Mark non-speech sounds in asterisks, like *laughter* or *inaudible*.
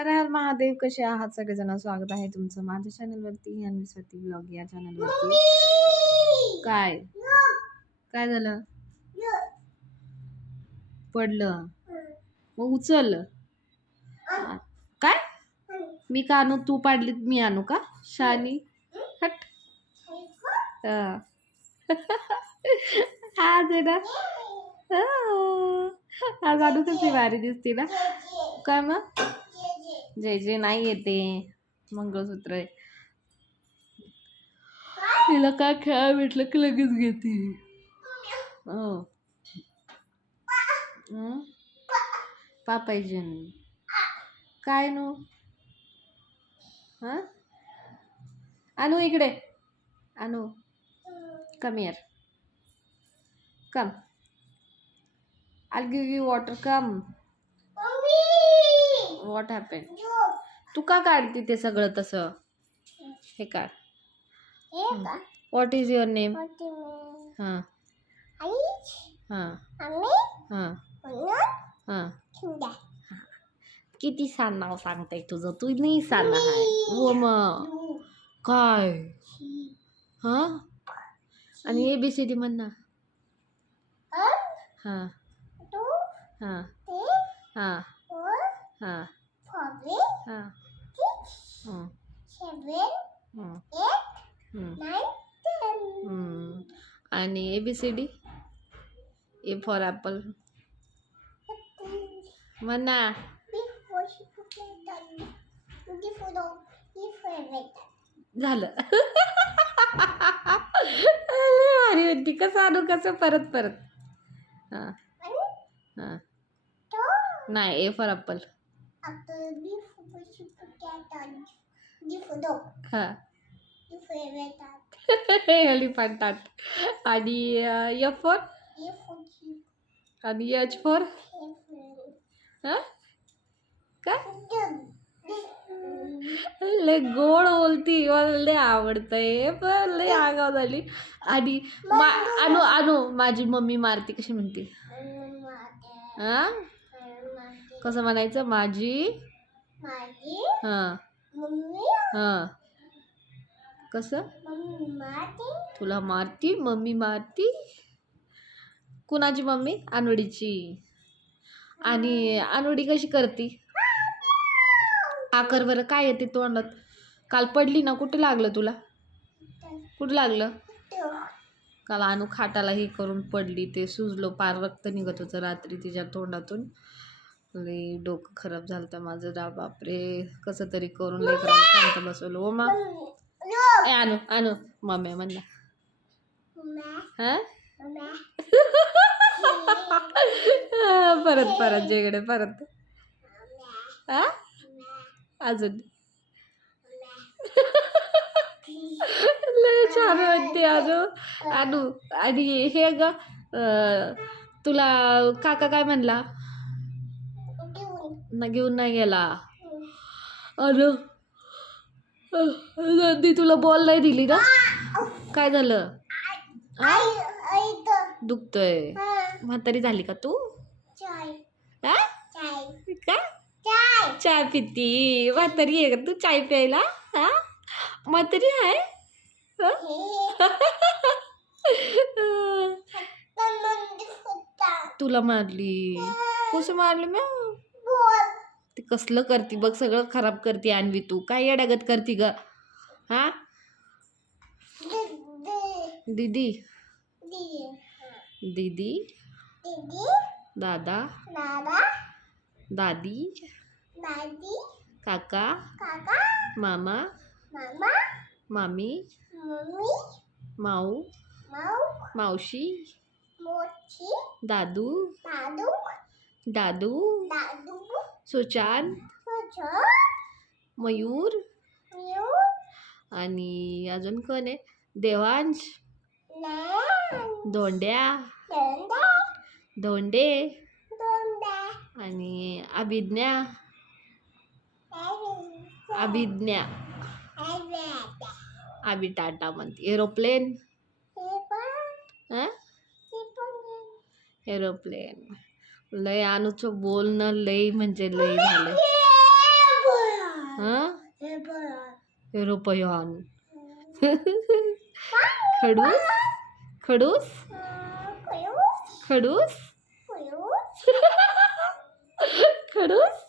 हर हर महादेव कसे आहात? सगळेजण स्वागत आहे तुमचं माझ्या चॅनलवरती आणि स्वाती ब्लॉग या चॅनलवरती काय? काय झालं? पडलं. मग उचल. काय? मी का आणू? तू पाडली मी आणू का? शानी? हट. हा. आज आहे ना? हा. आज आणू कशी भारी दिसते ना. काय मग? जय जय नाही येते मंगळसूत्र आहे. तिला काय खेळा भेटलं की लगेच घेते. हो. हं? काय नो? हा? आणू इकडे. आणू कम यार कम आल give you water come what happen तू का काढते ते सगळं तसं? हे काढ. व्हॉट इज युअर नेम हां. हां. हां. हां. किती सांग नाव सांगताय तुझं? तू नाही सांग हो मग काय? हां? आणि ए बी सी डी म्हण ना. हां. हां. हां. हां. आणि A B C D A for apple म्हण झालं. अरे म्हणती कसं आणू कसं? परत परत. हां. हां. नाही ए फॉर ॲपल हां. एलिफंटाट आणि एफ फॉर आणि एच फॉर हां? काय? लय गोड बोलती. मला लय आवडतंय. पण लय आगाव झाली. आणि मा आणू आणू माझी मम्मी मारती. कशी म्हणते? हा? कसं म्हणायचं? माझी हां. हां. कसं? तुला मारती? मम्मी मारती? कुणाची मम्मी? अनुडीची आणि अनुडी कशी करती? आकर बरं काय येते तोंडात? काल पडली ना कुठे लागलं तुला? कुठं लागलं? काल अनु खाटाला हे करून पडली ते सुजलो पार रक्त निघत होतं रात्री तिच्या तोंडातून. लई डोकं खराब झालं होतं माझं. रा बापरे कसं तरी करून लेकराला शांत बसवलं. ओ मा. ए आणू आणू मम्मी म्हणला. हा? परत परत जेकडे परत. हा? अजून. लय छान वाटते अनु. अनु आणि हे ग अं, तुला काका काय म्हणला? ना घेऊन नाही गेला. अरे नंदी तुला बॉल नाही दिली ना? काय झालं? दुखतोय. म्हातारी झाली का तू? हा? का? चाय पिती. म्हातारी आहे का तू चाय प्यायला? हा म्हातारी आहे? हा? तुला मारली. कसं मारली मग ते कसलं करती? बघ सगळं खराब करते आणवी तू. काय येड्यागत करती ग? हा? दीदी. दीदी. दादा. दादी. काका. मामा. मामी. माऊ. मावशी. दादू. दादू. सुचान मयूर आणि अजून कोण आहे? देवांश धोंड्या धोंडे आणि अभिज्ञा. अभिज्ञा. आबी टाटा म्हणते. एरोप्लेन. हां एरोप्लेन. लय अनुचं बोलणं लय म्हणजे लय झालं हां युरोपयॉन खडूस? खडूस? खडूस? *laughs* खडूस?